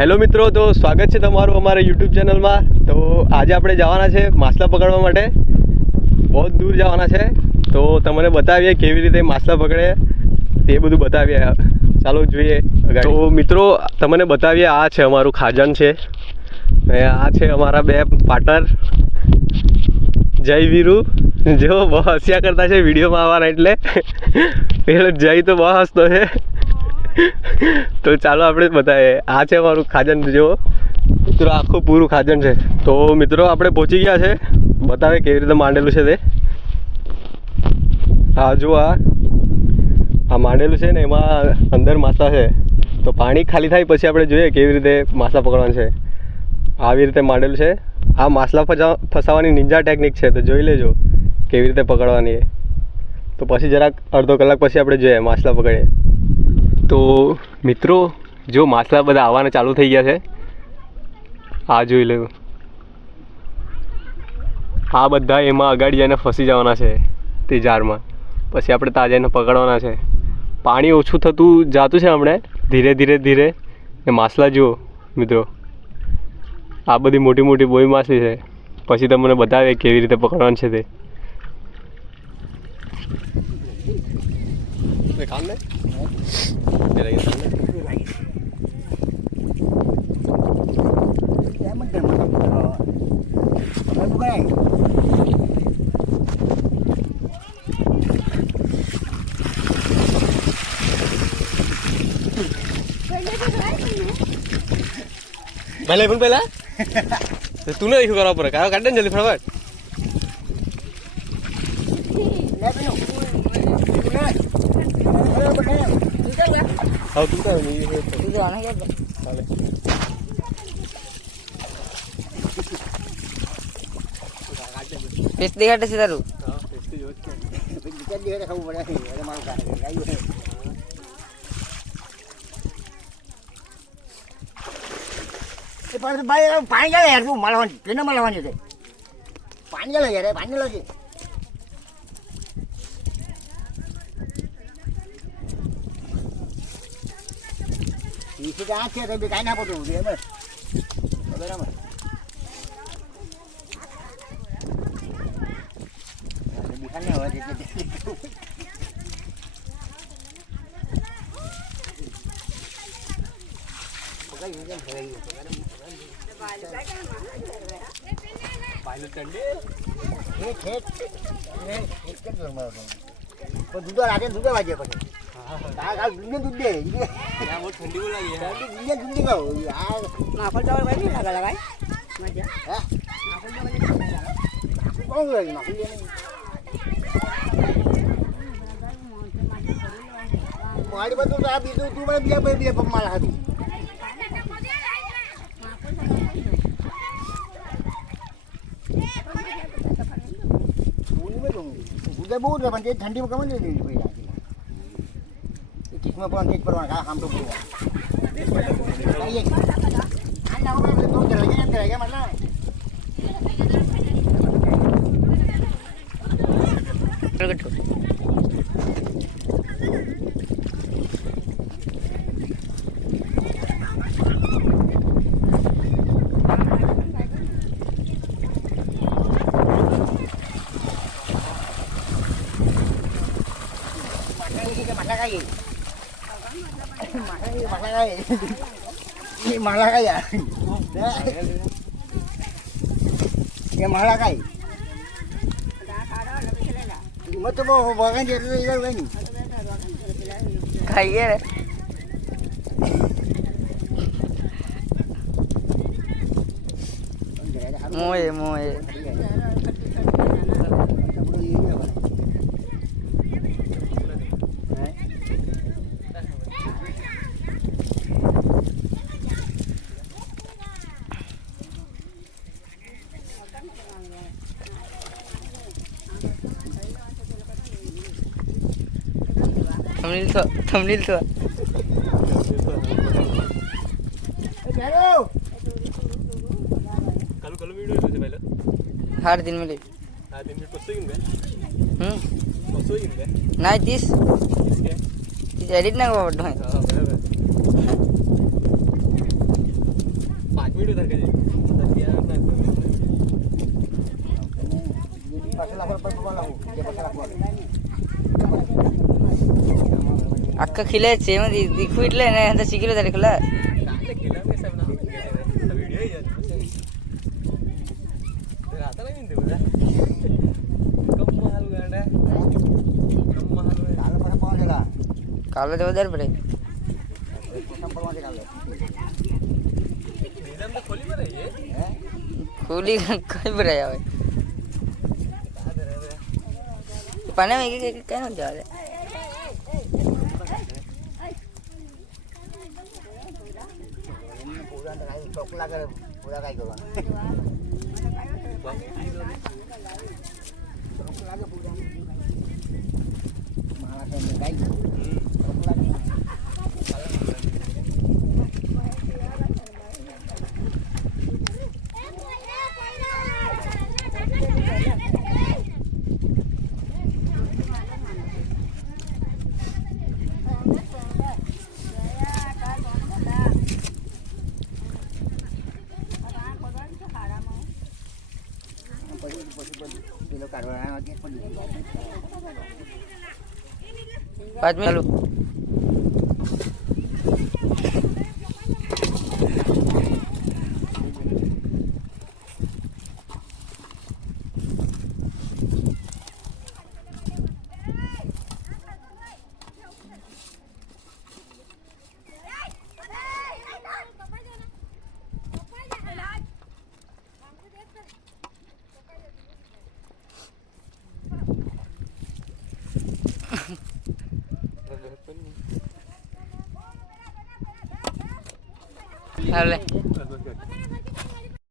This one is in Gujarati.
હેલો મિત્રો, તો સ્વાગત છે તમારું અમારા યુટ્યુબ ચેનલમાં. તો આજે આપણે જવાના છે માછલા પકડવા માટે. બહુ દૂર જવાના છે. તો તમને બતાવીએ કેવી રીતે માછલા પકડે, તે બધું બતાવીએ. ચાલો જોઈએ તો મિત્રો, તમને બતાવીએ, આ છે અમારું ખાજન છે. આ છે અમારા બે પાર્ટનર. જય વીરુ. જો બહુ હસ્યા કરતા છે વિડીયોમાં આવવાના એટલે. પેલો જય તો બહુ હસતો છે. તો ચાલો આપણે બતાવીએ આ છે મારું ખાજન જો મિત્રો, આખું પૂરું ખાજન છે. તો મિત્રો, આપણે પહોંચી ગયા છે. બતાવે કેવી રીતે માંડેલું છે તે. આ જો આ. માંડેલું છે ને, એમાં અંદર માસા છે. તો પાણી ખાલી થાય પછી આપણે જોઈએ કેવી રીતે માછલા પકડવાનું છે. આવી રીતે માંડેલું છે. આ માસલા ફસા ફસાવાની નિંજા ટેકનિક છે, તો જોઈ લેજો. કેવી રીતે પકડવાની એ. તો પછી જરાક અડધો કલાક પછી આપણે જોઈએ માછલા પકડીએ. તો મિત્રો, જો માછલા બધા આવવાના ચાલુ થઈ ગયા છે, આ જોઈ લો. આ બધા એમાં અગાડી જઈને ફસી જવાના છે, તે જારમાં પછી આપણે તાજા જઈને પકડવાના છે. પાણી ઓછું થતું જાતું છે હમણે, ધીરે ધીરે ધીરે. ને માછલા જુઓ, મિત્રો. આ બધી મોટી મોટી બોઈ માછલી છે. પછી તમને બતાવે કેવી રીતે પકડવાનું છે તે. ખાને પહેલા પણ પહેલા તો નહીં કરવા પડે કાયો કાઢે ને જલ્દી ફટાફટ હા તું કાઢ ચાલે પેસ્ટ દેખાડે છે તારું હા ટેસ્ટી જોઈ છે ભાઈ, પાણી ચાલે યાર તું મળવાની તેને મળવાની છે. પાણી ચાલે યાર પાણી ચાલે છે ઈસી તો આ છે તો બી કાંઈ ના પડતું એમ જ બરાબર બિહારને હવે જે- જે- જે- પકડી લીધે ને ભરાઈ ગયું. પાયલટ ચંડે એ છે જ. એ એક જ જોરમાં હતો. પણ દૂધો રાતે દૂધો વાગે પછી માખણ ચાવલ ભાઈ નહીં લાગે લગાય કોણ લાગે નાખી મારી બધું આ બીજું તું મને બીજા બે પગમાં લાગી બહુ ઠંડીમાં કમે લઈ ભાઈ તેજ પડવાના કા કામ તો પૂરું આઈએ. આ ના હોય તો દૂધ રહી ગયા રહી ગયા મતલબ માથા ખાઈએ એ માલા ખાયા એ માલા ખાઈ મત બહુ વગન જેટલું એ ગયું ખાઈએ રે મોએ thumbnail thôi thumbnail thôi कल कल वीडियो लेते पहले हर दिन में ले हर दिन में कुछ ही नहीं हम्म कुछ ही नहीं ना दिस दिस एडिट ना को बढ़ो है पांच वीडियो धर के दे पासे लापर पर पकड़ लाऊं ये पकड़ लाऊं એમાં દી- દીખું એટલે ને અંદર શીખેલું તારે ખુલ્લા કાલે પાછા પહોંચે લા કાલે તો વધારે પડે પ્રથમ પડવા છે કાલે હે ખુલી કઈ ભરાય આવે પાણી કઈ કઈ નથી આવે કરે પૂરા કાંઈ કરવાનું ચોક લાગે પૂરા માણસ કાંઈ ચોક લાગે પછી પછી પછી પેલો કાઢવાના કે પડી પાંચ મિનિટ. ચાલુ હાલે